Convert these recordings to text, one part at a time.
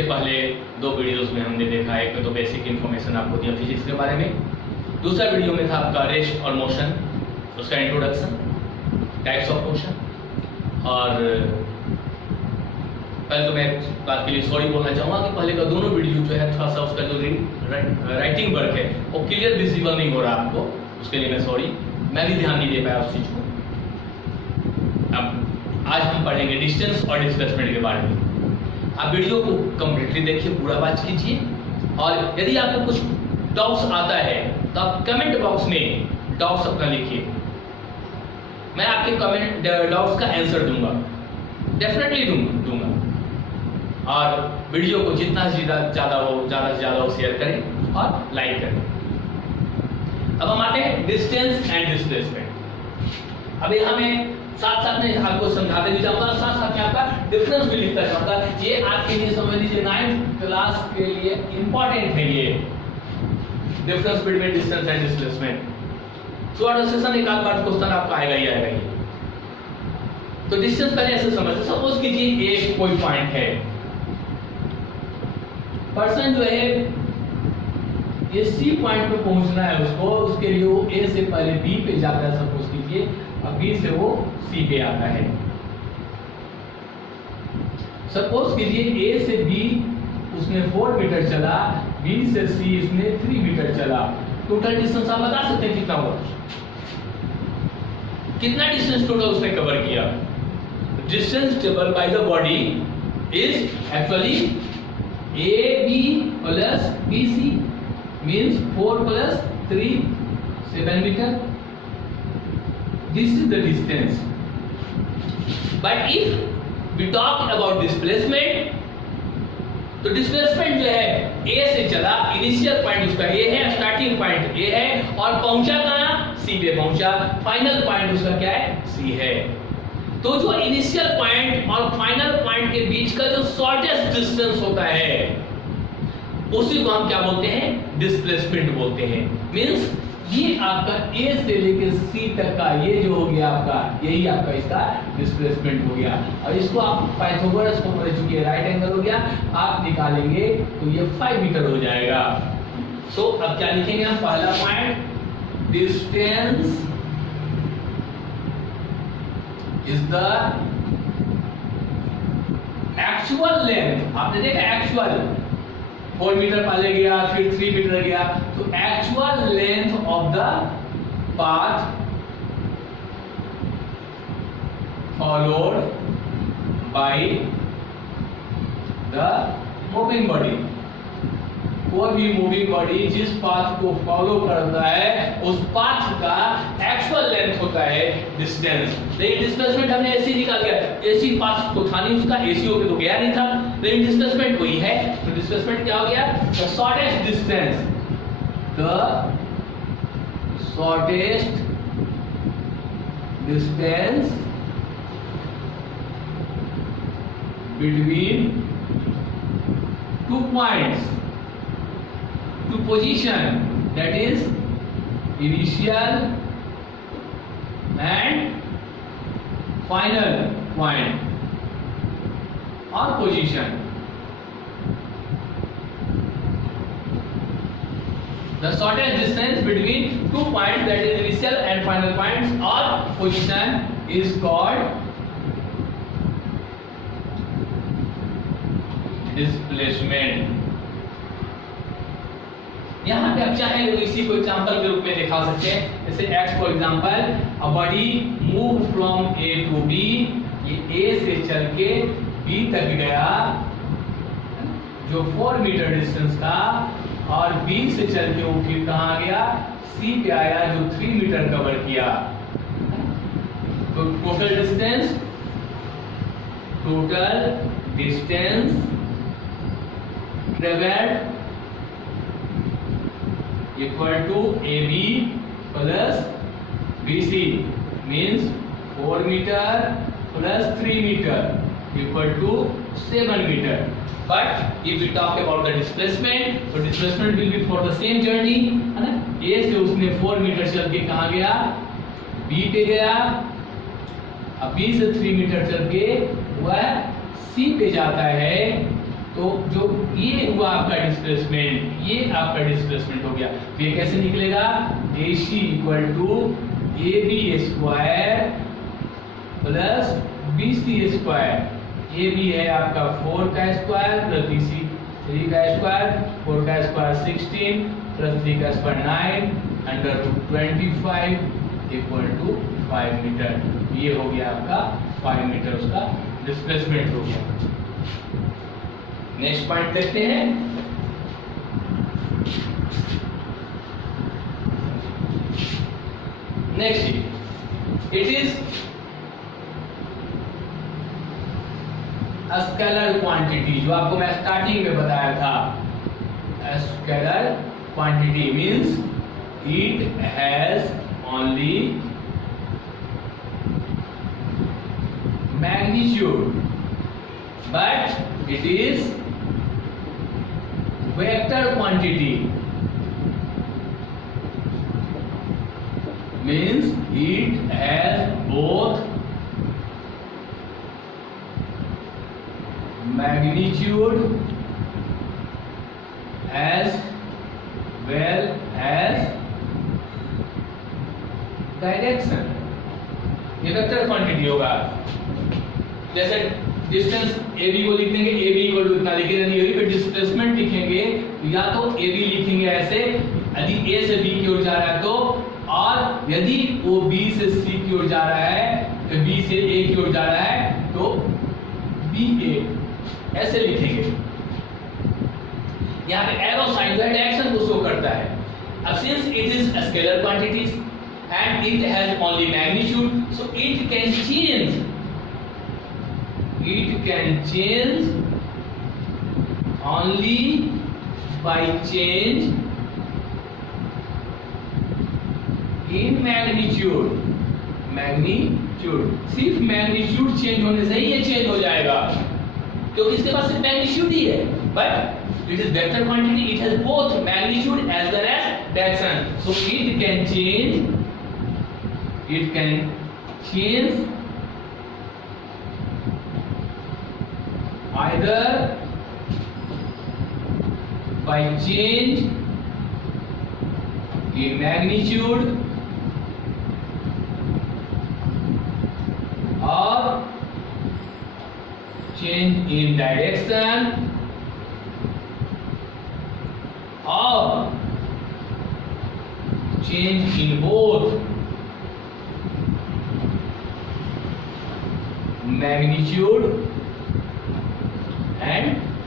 इसके पहले 2 वीडियोस में हमने देखा, एक में तो बेसिक इन्फॉर्मेशन आपको दिया फिजिक्स के बारे में, दूसरा वीडियो में था आपका रेस्ट और मोशन, उसका इंट्रोडक्शन, टाइप्स ऑफ मोशन। और पहले तो मैं बात के लिए सॉरी बोलना चाहूँगा कि पहले का दोनों वीडियो जो है थोड़ा सा उसका जो राइटिंग वर्क है वो क्लियर विजिबल नहीं हो रहा आपको, उसके लिए मैं सॉरी, मैं भी ध्यान नहीं दे पाया उस चीज़ को। अब आज हम पढ़ेंगे डिस्टेंस और डिस्प्लेसमेंट के बारे में। आप वीडियो को कंप्लीटली देखिए, पूरा वॉच कीजिए, और यदि आपको कुछ डाउट्स आता है तो आप कमेंट बॉक्स में डाउट्स अपना लिखिए, मैं आपके कमेंट डाउट्स का आंसर दूंगा, डेफिनेटली दूंगा। और वीडियो को जितना ज़्यादा से ज़्यादा शेयर करें और लाइक करें। अब हम आते हैं डिस्टेंस एंड डिस्प्लेसमेंट। अभी हमें साथ साथ में आपको समझाते भी जाऊंगा, साथ साथ में आपका डिफरेंस भी लिखता जाऊंगा। ये आपके लिए समझ लीजिए 9th क्लास के लिए इंपॉर्टेंट है, ये difference between distance and displacement. Through session एक आध बार क्वेश्चन आपका आएगा ही आएगा ये। तो डिस्टेंस पहले ऐसे समझते, सपोज कीजिए एक कोई पॉइंट है, पर्सन जो है ये सी पॉइंट पे पहुंचना है उसको, उसके लिए वो ए से पहले बी पे जाता है, सपोज कीजिए, और बी से वो सी पे आता है। सपोज कीजिए ए से बी उसने 4 मीटर चला, बी से सी उसने 3 मीटर चला, टोटल डिस्टेंस आप बता सकते हैं कितना हुआ? कितना डिस्टेंस टोटल उसने कवर किया? Distance cover by the body is actually AB plus BC means 4 plus 3 7 meter. This is the distance. But if we talk about displacement, तो डिस्प्लेसमेंट जो है A से चला, इनिशियल पॉइंट उसका A है, starting point A है, और पहुंचा कहां? C पे पहुंचा, फाइनल पॉइंट उसका क्या है? C है। तो जो इनिशियल पॉइंट और फाइनल पॉइंट के बीच का जो शॉर्टेस्ट डिस्टेंस होता है उसी को हम क्या बोलते हैं? डिस्प्लेसमेंट बोलते हैं। मींस ये आपका A से लेकर C तक का ये जो हो गया आपका, यही आपका इसका डिस्प्लेसमेंट हो गया। और इसको आप पाइथागोरस को पढ़ चुके हैं, राइट एंगल हो गया, आप निकालेंगे तो ये 5 मीटर हो जाएगा। सो अब क्या लिखेंगे हम? पहला point, distance is the actual length। आपने देखा एक्चुअल 4 मीटर पहले गया, फिर 3 मीटर गया, तो actual length of the path followed by the moving body. कोई भी मूविंग बॉडी जिस पाथ को फॉलो करता है उस पाथ का एक्चुअल लेंथ होता है डिस्टेंस। लेकिन डिस्प्लेसमेंट हमने ऐसे ही निकाल दिया, ऐसी पाथ तो था नहीं उसका, एसी होके तो गया नहीं था, लेकिन डिस्प्लेसमेंट वही है। तो डिस्प्लेसमेंट क्या हो गया? The shortest distance, the shortest distance between 2 points to position, that is initial and final point or position. The shortest distance between 2 points, that is initial and final points or position, is called displacement. यहाँ पे आप चाहे तो इसी को example के रूप में दिखा सकते हैं, जैसे x for example, a body move from A to B, ये A से चल के B तक गया जो 4 मीटर डिस्टेंस था, और B से चल के वो फिर कहाँ गया? C पे आया जो 3 मीटर कवर किया। तो total distance travelled equal to AB plus BC means 4 meter plus 3 meter equal to 7 meter. But if we talk about the displacement, so displacement will be for the same journey, है ना? A से उसने 4 metre चल के कहाँ गया? B पे गया, अब B से 3 मीटर चल के वह C पे जाता है, तो जो ये हुआ आपका डिस्प्लेसमेंट, ये आपका डिस्प्लेसमेंट हो गया। तो ये कैसे निकलेगा, AC equal to AB square plus BC square. ये भी है आपका 4 का स्क्वायर प्लस BC 3 का स्क्वायर, 4 का स्क्वायर 16 प्लस 3 का square 9 under root 25 equal to 5 metre. ये हो गया आपका 5 मीटर उसका डिस्प्लेसमेंट हो गया। नेक्स्ट पॉइंट देखते हैं। Next it is scalar quantity, जो आपको मैं स्टार्टिंग में बताया था। Scalar quantity means it has only magnitude but it is vector quantity, means it has both magnitude as well as direction। ये वेक्टर क्वांटिटी होगा। जैसे डिस्टेंस AB को लिख देंगे, AB इक्वल टू इतना लिखेंगे, यदि पे डिस्प्लेसमेंट लिखेंगे या तो AB लिखेंगे ऐसे, यदि A से B की ओर जा रहा है तो, और यदि वो B से C की ओर जा रहा है तो B से A की ओर जा रहा है तो BA ऐसे लिखेंगे। यहाँ पे एरो साइन जो है डायरेक्शन को शो करता है। अब since it is scalar quantities and it has only magnitude, so it can change only by change in magnitude। सिर्फ मैग्नीट्यूड चेंज होने से ही ये चेंज हो जाएगा, क्योंकि इसके पास सिर्फ मैग्नीट्यूड ही है। But it is vector quantity, it has both magnitude as well as direction, so it can change either by change in magnitude or change in direction or change in both magnitude and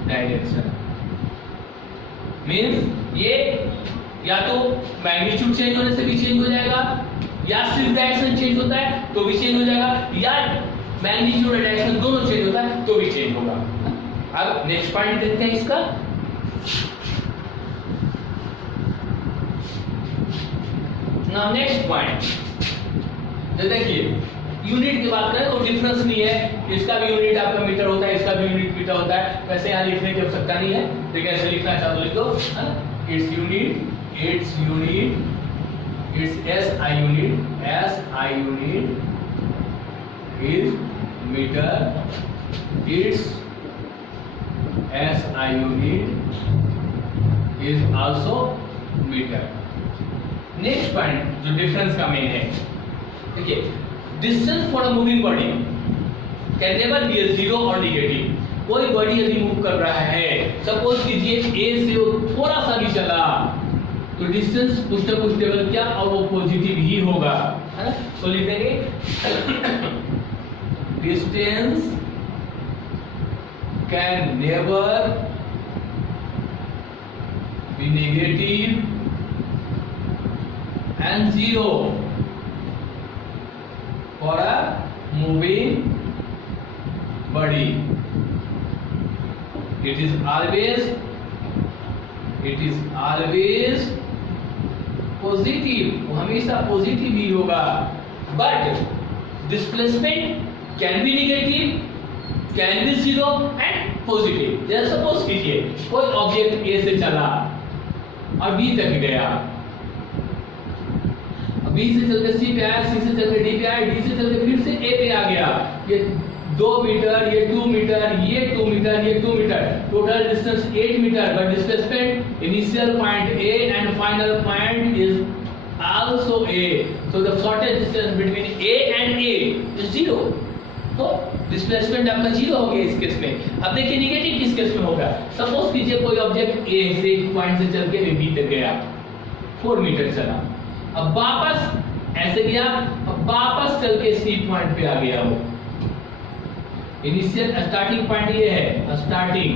direction। Means ये या तो magnitude change होने से भी change हो जाएगा, या सिर्फ डायरेक्शन चेंज होता है तो भी चेंज हो जाएगा, या मैग्नीट्यूड और डायरेक्शन दोनों चेंज होता है तो भी चेंज होगा। अब नेक्स्ट पॉइंट देखते हैं इसका। नाउ नेक्स्ट पॉइंट देखिए, यूनिट की बात करें तो डिफरेंस नहीं है, इसका भी यूनिट आपका मीटर होता है, इसका भी यूनिट मीटर होता है। वैसे यहाँ लिखने की आवश्यकता नहीं है, लेकिन ऐसे लिखना चाहो तो लिख दो, its unit its SI unit is metre, its SI unit is also metre. Next point जो डिफरेंस का मेन है, देखिए, distance for a moving body can never be a zero or negative। कोई बॉडी यदि मूव कर रहा है, suppose कीजिए A से वो थोड़ा सा भी चला तो डिस्टेंस कुछ ना कुछ टेबल क्या और वो पॉजिटिव ही होगा, है ना। तो लिख देंगे distance can never be negative and zero for a moving body। it is always positive, वो हमेशा पॉजिटिव ही होगा। But displacement can be negative, can be zero and positive. जैसे सपोज कीजिए कोई ऑब्जेक्ट A से चला और B तक गया, B से चलकर C पे आया, C से चलकर D पे आया, D से चलकर फिर से A पे आ गया। ये 2 मीटर, ये 2 मीटर, ये 2 मीटर, ये 2 metre, total distance 8 metre, but displacement initial point A and final point is also A, so the shortest distance between A and A is 0. तो डिस्प्लेसमेंट आपका 0 हो गया इस केस में। अब देखिए नेगेटिव किस केस में होगा। सपोज कीजिए कोई ऑब्जेक्ट A से एक पॉइंट से चल के B तक गया, 4 मीटर चला, अब वापस ऐसे गया, अब वापस चल के C पॉइंट पे आ गया। वो इनिशियल स्टार्टिंग पॉइंट ये है, स्टार्टिंग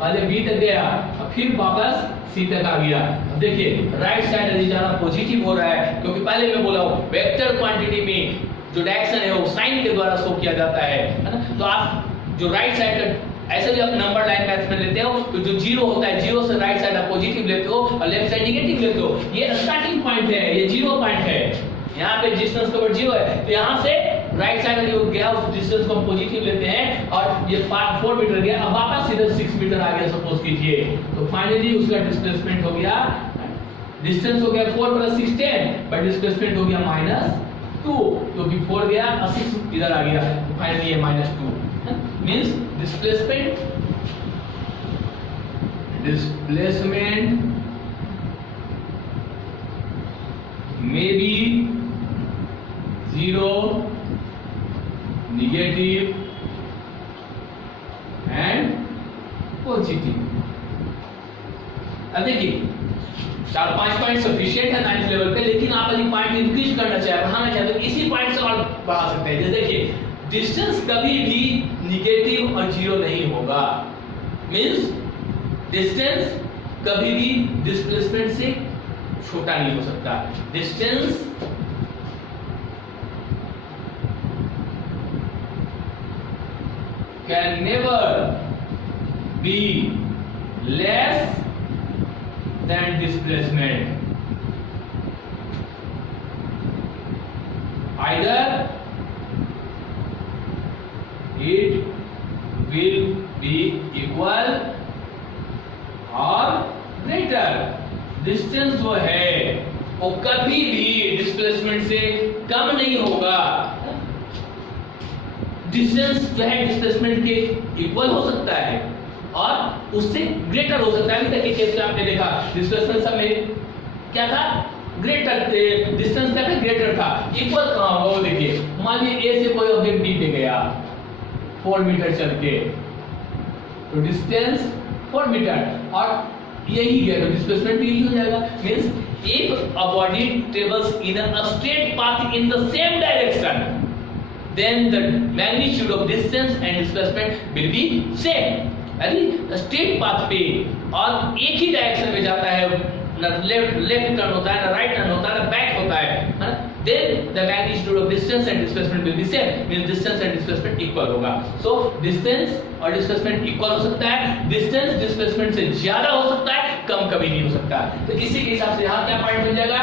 पहले B तक गया, अब फिर वापस C तक आ गया। अब देखिए राइट साइड यदि जाना पॉजिटिव हो रहा है, क्योंकि पहले मैं बोला हूं वेक्टर क्वांटिटी में जो डायरेक्शन है वो साइन के द्वारा शो किया जाता है ना। तो आप जो राइट साइड का ऐसे भी आप नंबर लाइन मैथ्स में लेते हो तो जो 0 होता है, 0 से राइट साइड आप पॉजिटिव लेते हो और लेफ्ट साइड नेगेटिव लेते हो। ये स्टार्टिंग पॉइंट है, ये 0 पॉइंट है, यहाँ पे डिस्टेंस कवर 0 है, तो यहाँ से राइट साइड जो गया उस डिस्टेंस को हम पॉजिटिव लेते हैं और ये 4 मीटर गया, अब वापस सीधा 6 मीटर आ गया सपोज कीजिए, तो फाइनली उसका डिस्प्लेसमेंट हो गया, डिस्टेंस हो गया 4 + 6 10, बट डिस्प्लेसमेंट हो गया -2, क्योंकि 4 गया और 6 इधर आ गया, तो फाइनली ये -2 means displacement may be 0, negative and positive। अब देखिए 4-5 पॉइंट सफिशिएंट है 9th लेवल पे, लेकिन आप यदि पॉइंट इंक्रीज करना चाहे, बढ़ाना चाहे तो इसी पॉइंट से और बढ़ा सकते हैं। जैसे देखिए डिस्टेंस कभी भी नेगेटिव और 0 नहीं होगा, मींस डिस्टेंस कभी भी डिस्प्लेसमेंट से छोटा नहीं हो सकता। Distance can never be less than displacement, either it will be equal और ग्रेटर। डिस्टेंस जो है वो कभी भी डिस्प्लेसमेंट से कम नहीं होगा। डिस्टेंस जो है डिस्प्लेसमेंट के इक्वल हो सकता है और उससे ग्रेटर हो सकता है। अभी तक के केस में आपने देखा डिस्प्लेसमेंट में क्या था, ग्रेटर, डिस्टेंस क्या था, ग्रेटर था। इक्वल कहां होगा वो देखिए, मान लीजिए A से कोई ऑब्जेक्ट B पे गया 4 मीटर चल के, तो डिस्टेंस 4 मीटर और यही है, तो डिस्प्लेसमेंट भी यही हो जाएगा। Means if a body travels in a straight path in the same direction, then the magnitude of distance and displacement will be same। यदि स्ट्रेट पाथ पे और एक ही डायरेक्शन में जाता है, ना लेफ्ट टर्न होता है, ना राइट टर्न होता है, ना बैक होता है, then the magnitude of distance and displacement will be same, means distance and displacement equal होगा। So distance और displacement equal हो सकता है, distance displacement से ज्यादा हो सकता है, कम कभी नहीं हो सकता। तो इसी के हिसाब से यहाँ क्या पॉइंट मिल जाएगा,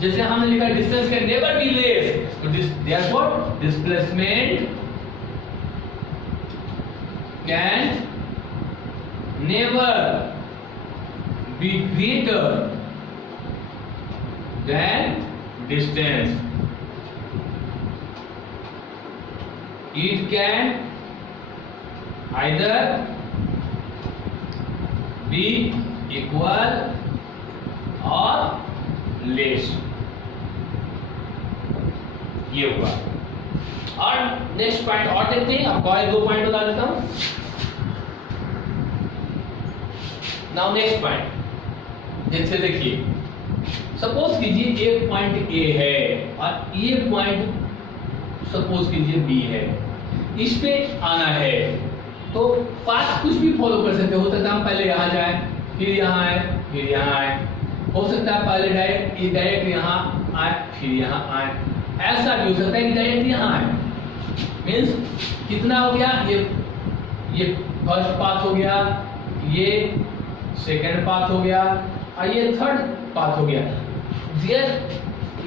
जैसे हमने लिखा distance can never be less, तो therefore displacement can never be greater than distance। It can either be equal or less। ये हुआ। और नेक्स्ट पॉइंट और देखते हैं, आपको और 2 पॉइंट बता देता हूं। नाउ नेक्स्ट पॉइंट, जैसे देखिए सपोज कीजिए एक पॉइंट A है और ये पॉइंट सपोज कीजिए B है, इस पे आना है, तो पाथ कुछ भी फॉलो कर सकते हो सकता है हम पहले यहाँ जाए, फिर यहाँ आए, फिर यहाँ आए, हो सकता है पहले डायरेक्ट यहाँ आए, फिर यहाँ आए, ऐसा भी हो सकता है कि डायरेक्ट यहाँ आए। मीन्स कितना हो गया, ये फर्स्ट पाथ हो गया, ये सेकेंड पाथ हो गया और ये थर्ड पाथ हो गया। There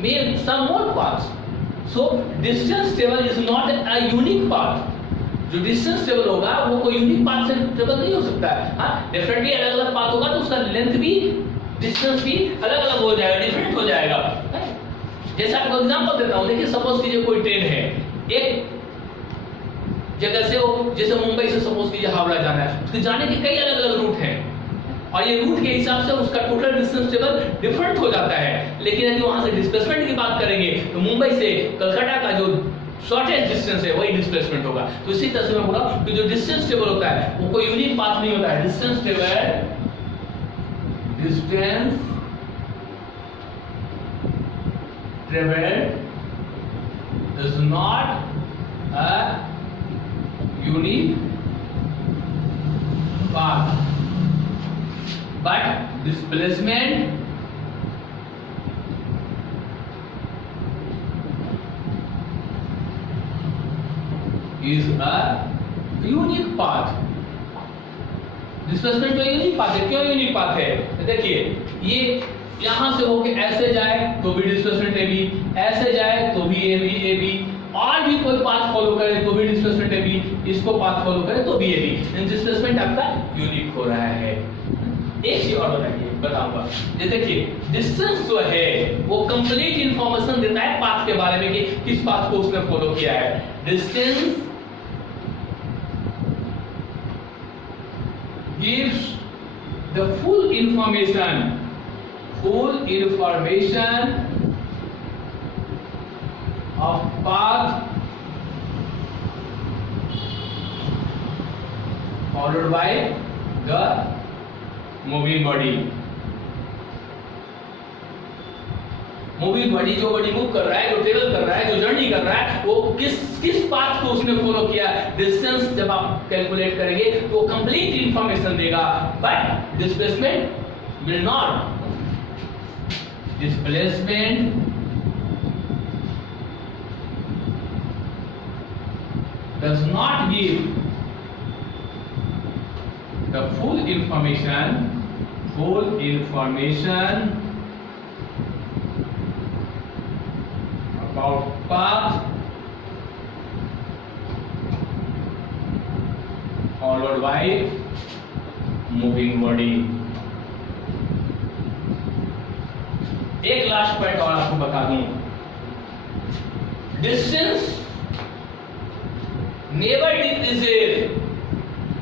may some more paths, so distance table is not a unique path। जो डिस्टेंस टेबल होगा वो कोई यूनिक पाथ से टेबल नहीं हो सकता है। हाँ डेफिनेटली अलग अलग पाथ होगा तो उसका लेंथ भी डिस्टेंस भी अलग अलग हो जाएगा, डिफरेंट हो जाएगा। जैसे आपको एग्जांपल देता हूँ, देखिए सपोज कीजिए कोई ट्रेन है, एक जगह से हो, जैसे मुंबई से सपोज कीजिए हावड़ा जाना है, उसके जाने के कई अलग अलग रूट हैं और ये रूट के हिसाब से उसका टोटल डिस्टेंस टेबल डिफरेंट हो जाता है। लेकिन यदि वहां से डिस्प्लेसमेंट की बात करेंगे तो मुंबई से कलकत्ता का जो शॉर्टेस्ट डिस्टेंस है वही डिस्प्लेसमेंट होगा। तो इसी तरह से मैं बोला कि जो डिस्टेंस टेबल होता है वो कोई यूनिक पाथ नहीं होता है। Distance table, distance table is not a unique path, but displacement is a unique path. Displacement जो यूनिक पाथ है, क्यों यूनिक पाथ है? देखिए ये यहां से होके ऐसे जाए तो भी डिस्प्लेसमेंट ए बी, ऐसे जाए तो भी ए बी, और भी कोई पाथ फॉलो करे तो भी डिस्प्लेसमेंट ए बी, इसको पाथ फॉलो करे तो भी ए बी। डिस्प्लेसमेंट आपका यूनिक हो रहा है। एक चीज और बताऊंगा, ये देखिए डिस्टेंस जो है वो कंप्लीट इंफॉर्मेशन देता है पाथ के बारे में कि किस पाथ को उसने फॉलो किया है। Distance gives the full information of path followed by the moving body. Moving body जो बॉडी मूव कर रहा है, जो ट्रेवल कर रहा है, जो जर्नी कर रहा है, वो किस पाथ को उसने फॉलो किया। डिस्टेंस जब आप कैलकुलेट करेंगे तो कंप्लीट इंफॉर्मेशन देगा, but displacement will not. Displacement does not give the full information about path followed by moving body. एक लास्ट पॉइंट और आपको बता दूं, distance never decreases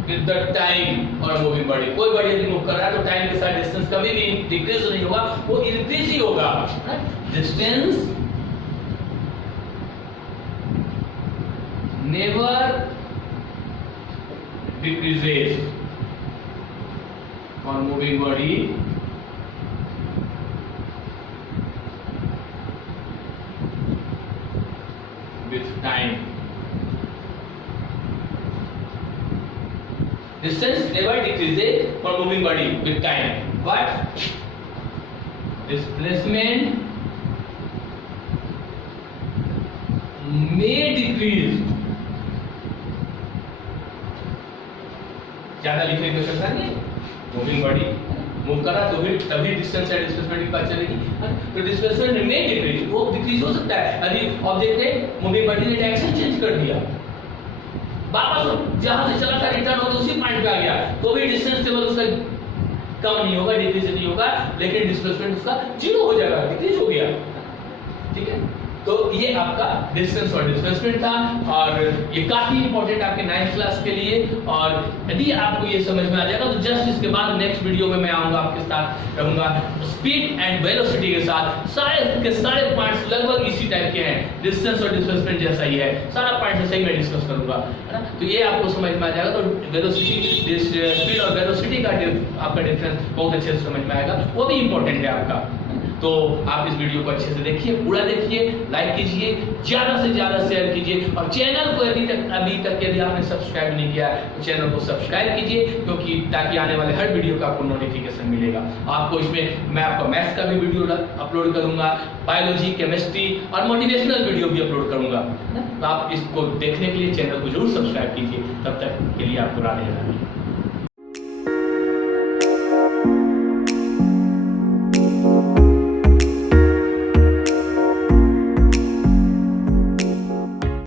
with the time और मूविंग बॉडी। कोई बॉडी यदि मूव कर रहा है तो टाइम के साथ डिस्टेंस कभी भी डिक्रीज नहीं होगा, वो इंक्रीज ही होगा। Distance never decreases for moving body with time. Distance never decreases for moving body with time, but displacement may decrease. ज्यादा लिखने की आवश्यकता नहीं है। मूविंग बॉडी मूव कर रहा तो भी तभी डिस्टेंस एंड डिस्प्लेसमेंट की बात चलेगी। तो डिस्प्लेसमेंट में डिक्रीज, वो डिक्रीज हो सकता है यदि ऑब्जेक्ट ने मूविंग बॉडी ने डायरेक्शन चेंज कर दिया, वापस जहां से चला था रिटर्न होकर उसी पॉइंट पे आ गया, तो भी डिस्टेंस टेबल उसका कम नहीं होगा, डिक्रीज नहीं होगा, लेकिन डिस्प्लेसमेंट उसका जीरो हो जाएगा, डिक्रीज हो गया। ठीक है, तो ये आपका डिस्टेंस और डिस्प्लेसमेंट था, और ये काफी इंपॉर्टेंट आपके 9th क्लास के लिए। और यदि आपको ये समझ में आ जाएगा तो जस्ट इसके बाद नेक्स्ट वीडियो में मैं आऊंगा, आपके साथ रहूंगा। स्पीड एंड वेलोसिटी के साथ सारे पॉइंट्स लगभग इसी टाइप के हैं, डिस्टेंस और डिस्प्लेसमेंट जैसा ही है, सारा पॉइंट सही में डिस्कस करूंगा, है ना। तो ये आपको समझ में आ जाएगा। तो वेलोसिटी, स्पीड और वेलोसिटी का आपका डिफरेंस बहुत अच्छे से समझ में आएगा, वो भी इंपॉर्टेंट है आपका। तो आप इस वीडियो को अच्छे से देखिए, पूरा देखिए, लाइक कीजिए, ज्यादा से ज्यादा शेयर कीजिए, और चैनल को अभी तक यदि आपने सब्सक्राइब नहीं किया तो चैनल को सब्सक्राइब कीजिए, क्योंकि ताकि आने वाले हर वीडियो का आपको नोटिफिकेशन मिलेगा। आपको इसमें मैं आपका मैथ्स का भी वीडियो अपलोड करूंगा, बायोलॉजी, केमिस्ट्री और मोटिवेशनल वीडियो भी अपलोड करूंगा। तो आप इसको देखने के लिए चैनल को जरूर सब्सक्राइब कीजिए। तब तक के लिए आपको राधे राधे।